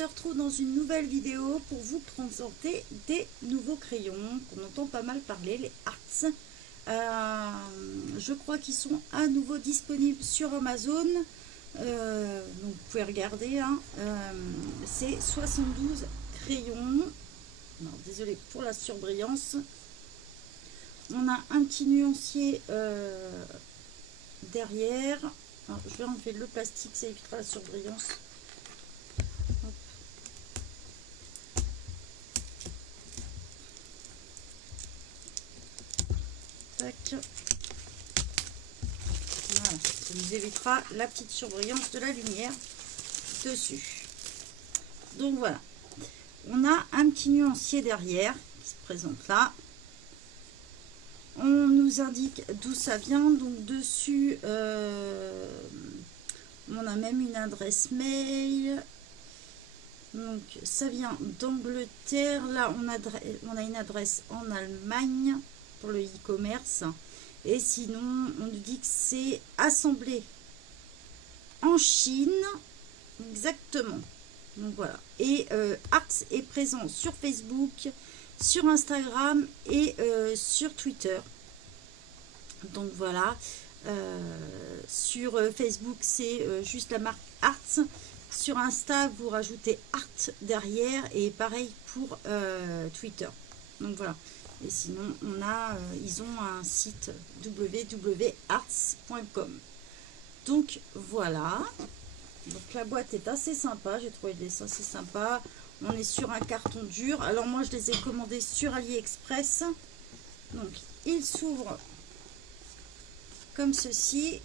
se retrouve dans une nouvelle vidéo pour vous présenter des nouveaux crayons qu'on entend pas mal parler, les Arts. Je crois qu'ils sont à nouveau disponibles sur Amazon. Donc vous pouvez regarder, hein. C'est 72 crayons. Non, désolé pour la surbrillance. On a un petit nuancier derrière. Alors, je vais enlever le plastique, ça évitera la surbrillance. Hop. Tac. Voilà, ça nous évitera la petite surbrillance de la lumière dessus. Donc voilà, on a un petit nuancier derrière qui se présente là. On nous indique d'où ça vient, donc dessus on a même une adresse mail. Donc ça vient d'Angleterre. Là on a une adresse en Allemagne pour le e-commerce. Et sinon on nous dit que c'est assemblé en Chine. Exactement. Donc voilà. Et Arts est présent sur Facebook, sur Instagram et sur Twitter. Donc voilà. Sur Facebook c'est juste la marque Arts. Sur Insta vous rajoutez Art derrière et pareil pour Twitter. Donc voilà. Et sinon on a ils ont un site www.arts.com. donc voilà. Donc la boîte est assez sympa, j'ai trouvé les dessins assez sympa. On est sur un carton dur. Alors moi je les ai commandés sur AliExpress. Donc il s'ouvre comme ceci.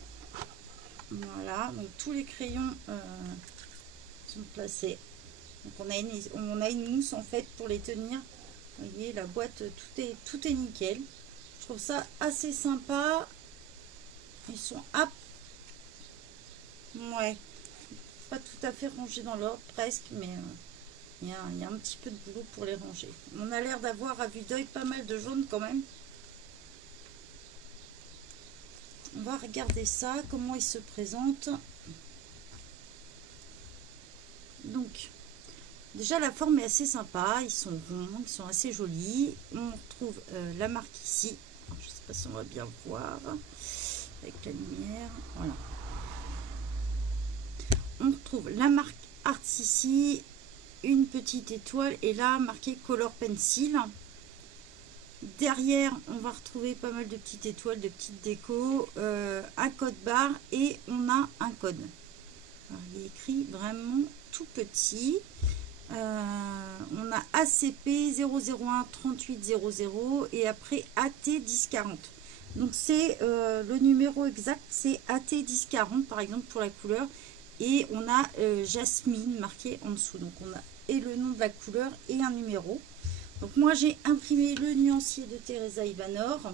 Voilà, donc tous les crayons sont placés. Donc on a une mousse en fait pour les tenir. Vous voyez, la boîte, tout est nickel. Je trouve ça assez sympa. Ils sont ouais, pas tout à fait rangés dans l'ordre, presque, mais il y a un petit peu de boulot pour les ranger. On a l'air d'avoir à vue d'œil pas mal de jaune quand même. On va regarder ça, comment ils se présentent. Donc, déjà la forme est assez sympa, ils sont ronds, ils sont assez jolis. On retrouve la marque ici. Alors, je ne sais pas si on va bien voir avec la lumière. Voilà. On retrouve la marque Arts ici, une petite étoile et là marqué Color Pencil. Derrière on va retrouver pas mal de petites étoiles, de petites décos, un code barre et on a un code. Alors, il est écrit vraiment tout petit. On a ACP 001 3800 et après AT 1040. Donc c'est le numéro exact, c'est AT 1040 par exemple pour la couleur. Et on a Jasmine marqué en dessous. Donc on a et le nom de la couleur et un numéro. Donc moi j'ai imprimé le nuancier de Teresa Ivanor.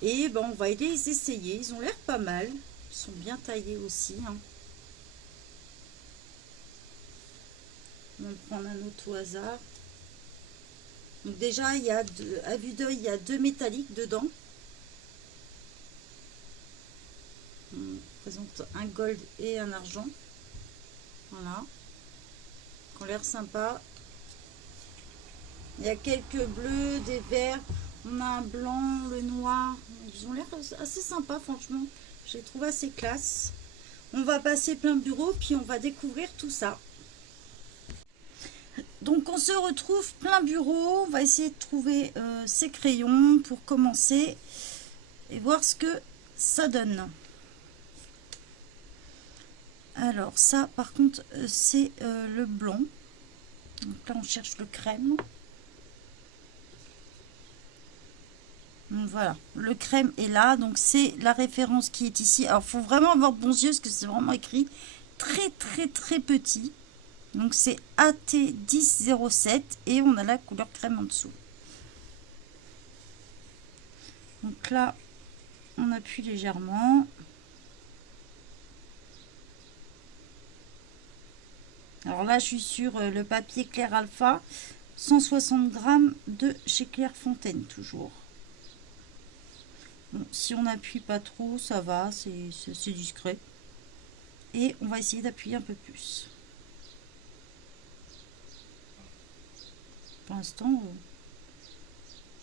Et ben on va les essayer. Ils ont l'air pas mal. Ils sont bien taillés aussi, hein. On va prendre un autre au hasard. Donc déjà il y a à vue d'œil il y a deux métalliques dedans. On présente un gold et un argent. Voilà. Qui ont l'air sympa. Il y a quelques bleus, des verts. On a un blanc, le noir. Ils ont l'air assez sympas, franchement. Je les trouve assez classe. On va passer plein bureau, puis on va découvrir tout ça. Donc on se retrouve plein bureau. On va essayer de trouver ces crayons pour commencer et voir ce que ça donne. Alors ça par contre c'est le blanc. Donc là on cherche le crème. Donc voilà, le crème est là, donc c'est la référence qui est ici. Alors il faut vraiment avoir de bons yeux parce que c'est vraiment écrit très petit. Donc c'est AT1007 et on a la couleur crème en dessous. Donc là on appuie légèrement. Alors là, je suis sur le papier Clair Alpha, 160 grammes de chez Clairefontaine, toujours. Bon, si on n'appuie pas trop, ça va, c'est discret. Et on va essayer d'appuyer un peu plus. Pour l'instant,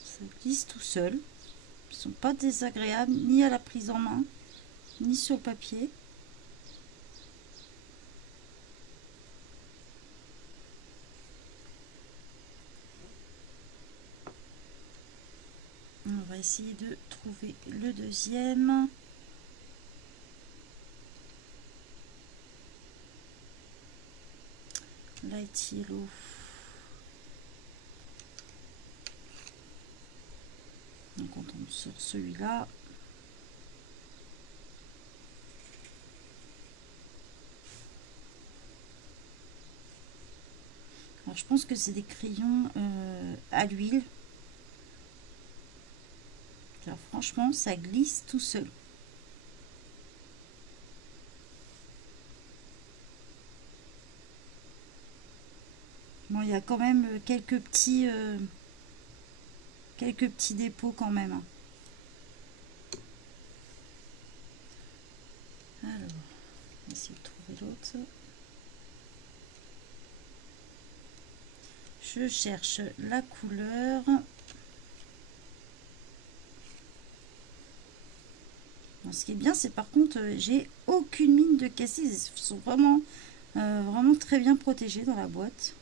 ça glisse tout seul. Ils ne sont pas désagréables ni à la prise en main, ni sur le papier. On va essayer de trouver le deuxième. Light yellow. Donc on tombe sur celui-là. Alors je pense que c'est des crayons à l'huile. Alors franchement, ça glisse tout seul. Bon, il y a quand même quelques petits dépôts quand même. Alors, on va essayer de trouver l'autre. Je cherche la couleur. Bon, ce qui est bien, c'est par contre, j'ai aucune mine de cassis. Ils sont vraiment, vraiment très bien protégés dans la boîte.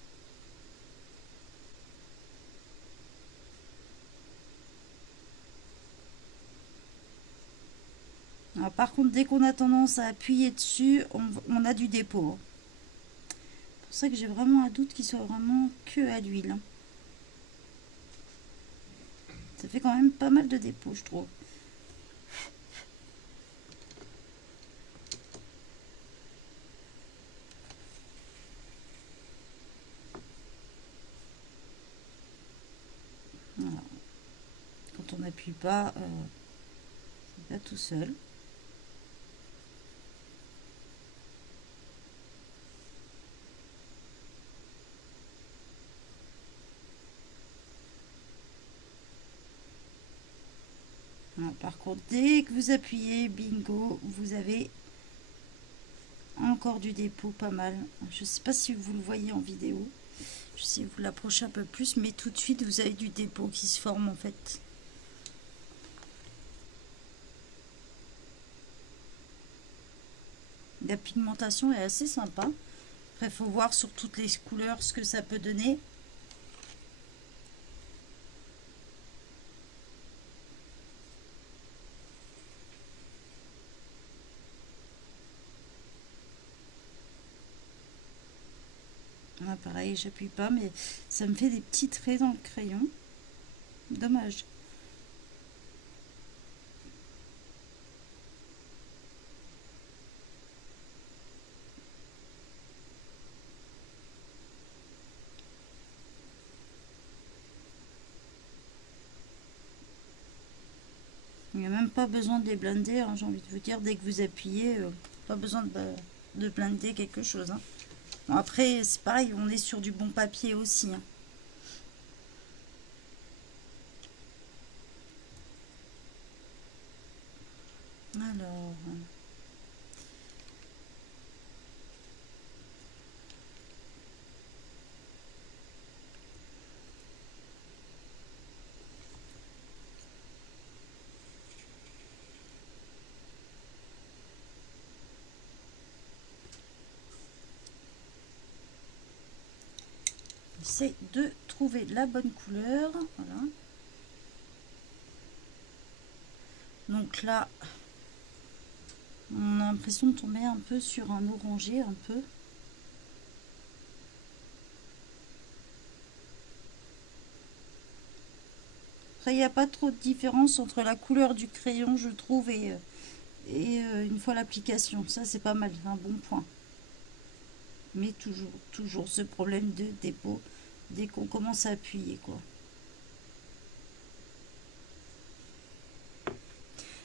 Alors, par contre, dès qu'on a tendance à appuyer dessus, on a du dépôt. C'est pour ça que j'ai vraiment un doute qu'il soit vraiment que à l'huile. Ça fait quand même pas mal de dépôts, je trouve. Voilà. Quand on n'appuie pas, c'est pas tout seul. Voilà. Par contre, dès que vous appuyez, bingo, vous avez encore du dépôt, pas mal. Je ne sais pas si vous le voyez en vidéo. Je sais vous l'approcher un peu plus, mais tout de suite, vous avez du dépôt qui se forme en fait. La pigmentation est assez sympa. Après, il faut voir sur toutes les couleurs ce que ça peut donner. Ah, pareil, j'appuie pas, mais ça me fait des petits traits dans le crayon. Dommage. Il n'y a même pas besoin de les blinder, hein, j'ai envie de vous dire, dès que vous appuyez, pas besoin de blinder quelque chose. Hein. Bon, après, c'est pareil, on est sur du bon papier aussi. Hein. Alors... J'essaie de trouver la bonne couleur. Voilà. Donc là, on a l'impression de tomber un peu sur un orangé, un peu. Après, il n'y a pas trop de différence entre la couleur du crayon, je trouve, et une fois l'application. Ça, c'est pas mal, un bon point. Mais toujours ce problème de dépôt dès qu'on commence à appuyer, quoi.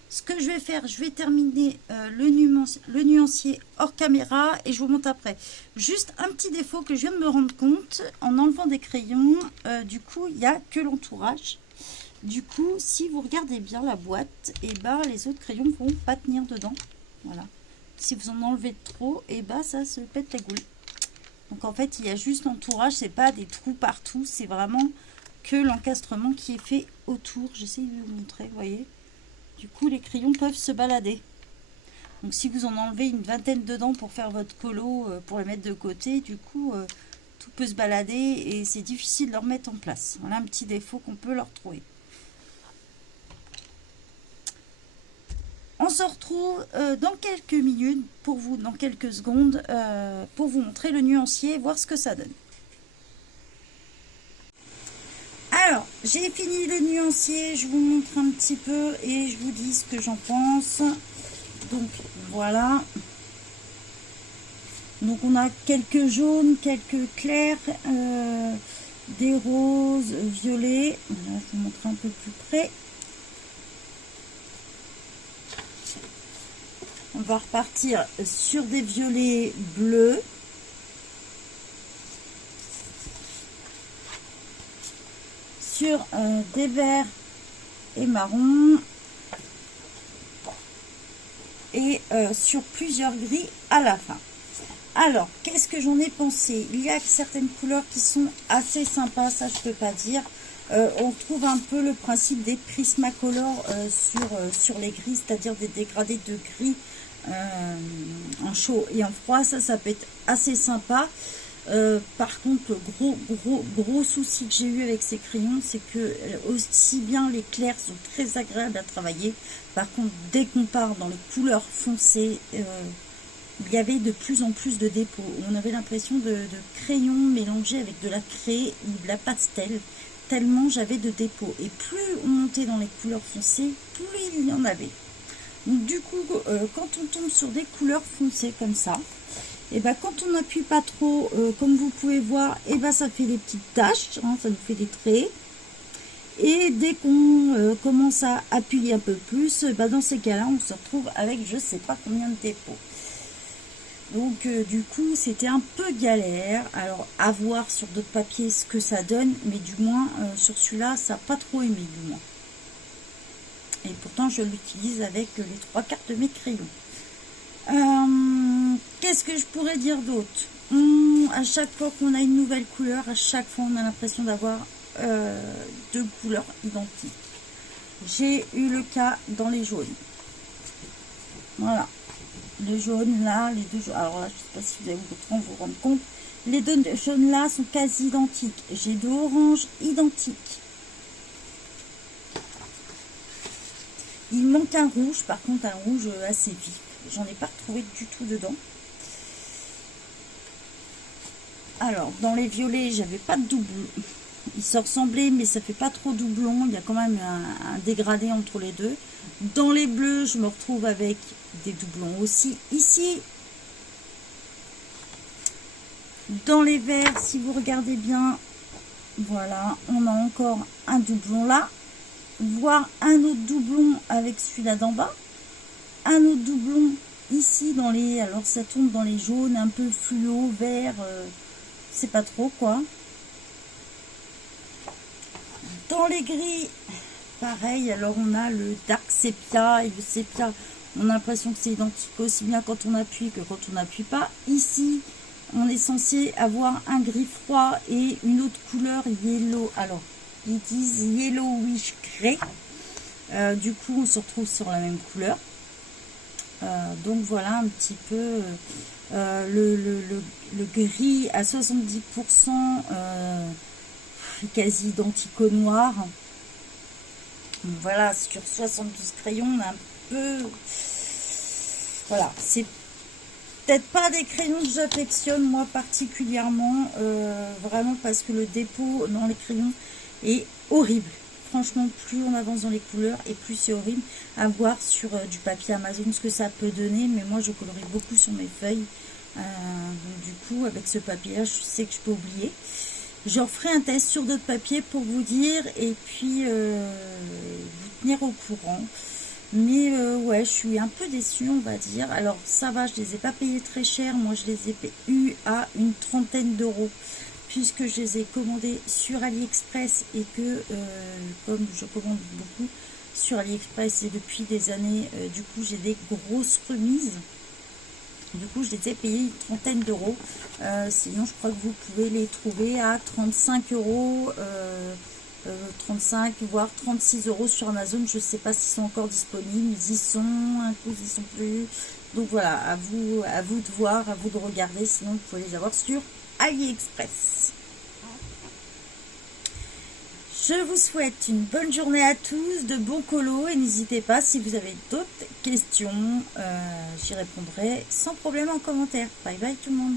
Ce que je vais faire, je vais terminer le nuancier hors caméra et je vous montre après. Juste un petit défaut que je viens de me rendre compte en enlevant des crayons, du coup il n'y a que l'entourage. Du coup, si vous regardez bien la boîte, et ben les autres crayons vont pas tenir dedans. Voilà. Si vous en enlevez trop, et ben ça se pète la goule. Donc en fait, il y a juste l'entourage, c'est pas des trous partout, c'est vraiment que l'encastrement qui est fait autour. J'essaie de vous montrer, vous voyez. Du coup, les crayons peuvent se balader. Donc si vous en enlevez une vingtaine dedans pour faire votre colo, pour les mettre de côté, du coup, tout peut se balader et c'est difficile de le remettre en place. Voilà un petit défaut qu'on peut leur trouver. On se retrouve dans quelques minutes, pour vous, dans quelques secondes, pour vous montrer le nuancier, voir ce que ça donne. Alors, j'ai fini le nuancier, je vous montre un petit peu et je vous dis ce que j'en pense. Donc, voilà. Donc, on a quelques jaunes, quelques clairs, des roses, violets. Voilà, je vous montre un peu plus près. On va repartir sur des violets bleus. Sur des verts et marrons. Et sur plusieurs gris à la fin. Alors, qu'est-ce que j'en ai pensé? Il y a certaines couleurs qui sont assez sympas, ça je peux pas dire. On trouve un peu le principe des Prismacolor sur les gris, c'est-à-dire des dégradés de gris en chaud et en froid. Ça peut être assez sympa. Par contre, gros souci que j'ai eu avec ces crayons, c'est que aussi bien les clairs sont très agréables à travailler. Par contre, dès qu'on part dans les couleurs foncées, il y avait de plus en plus de dépôts. On avait l'impression de crayons mélangés avec de la craie ou de la pastel, tellement j'avais de dépôts. Et plus on montait dans les couleurs foncées, plus il y en avait. Donc du coup, quand on tombe sur des couleurs foncées comme ça, et ben quand on n'appuie pas trop, comme vous pouvez voir, et ben ça fait des petites taches, hein, ça nous fait des traits. Et dès qu'on commence à appuyer un peu plus, ben dans ces cas-là, on se retrouve avec je sais pas combien de dépôts. Donc du coup, c'était un peu galère. Alors, à voir sur d'autres papiers ce que ça donne, mais du moins, sur celui-là, ça n'a pas trop aimé, du moins. Et pourtant, je l'utilise avec les 3/4 de mes crayons. Qu'est-ce que je pourrais dire d'autre? À chaque fois qu'on a une nouvelle couleur, à chaque fois, on a l'impression d'avoir deux couleurs identiques. J'ai eu le cas dans les jaunes. Voilà. Le jaune là, les deux jaunes. Alors là, je ne sais pas si vous allez vous rendre compte. Les deux jaunes là sont quasi identiques. J'ai deux oranges identiques. Il manque un rouge, par contre un rouge assez vif. J'en ai pas retrouvé du tout dedans. Alors, dans les violets, j'avais pas de doublon. Ils se ressemblaient, mais ça fait pas trop doublon. Il y a quand même un dégradé entre les deux. Dans les bleus, je me retrouve avec des doublons aussi. Ici, dans les verts, si vous regardez bien, voilà, on a encore un doublon là. Voire un autre doublon avec celui-là d'en bas. Un autre doublon ici dans les... Alors, ça tombe dans les jaunes, un peu fluo, vert. C'est pas trop, quoi. Dans les gris, pareil, alors on a le dark sépia et le sépia, on a l'impression que c'est identique aussi bien quand on appuie que quand on n'appuie pas. Ici, on est censé avoir un gris froid et une autre couleur yellow. Alors, ils disent yellowish grey. Du coup, on se retrouve sur la même couleur. Donc voilà un petit peu le gris à 70%. Quasi identique au noir. Voilà, sur 72 crayons, on a un peu... Voilà, c'est peut-être pas des crayons que j'affectionne moi particulièrement, vraiment parce que le dépôt dans les crayons est horrible. Franchement, plus on avance dans les couleurs et plus c'est horrible à voir sur du papier Amazon ce que ça peut donner. Mais moi, je colorie beaucoup sur mes feuilles. Donc, du coup, avec ce papier-là, je sais que je peux oublier. Je referai un test sur d'autres papiers pour vous dire et puis vous tenir au courant. Mais ouais, je suis un peu déçue, on va dire. Alors ça va, je les ai pas payés très cher. Moi, je les ai eu à une trentaine d'euros puisque je les ai commandés sur AliExpress et que comme je commande beaucoup sur AliExpress et depuis des années, du coup, j'ai des grosses remises. Du coup, je les ai payés une trentaine d'euros. Sinon, je crois que vous pouvez les trouver à 35 euros, 35 voire 36 euros sur Amazon. Je ne sais pas s'ils sont encore disponibles. Ils y sont, un coup, ils y sont plus. Donc voilà, à vous de voir, à vous de regarder. Sinon, vous pouvez les avoir sur AliExpress. Je vous souhaite une bonne journée à tous, de bons colos, et n'hésitez pas, si vous avez d'autres questions, j'y répondrai sans problème en commentaire. Bye bye tout le monde.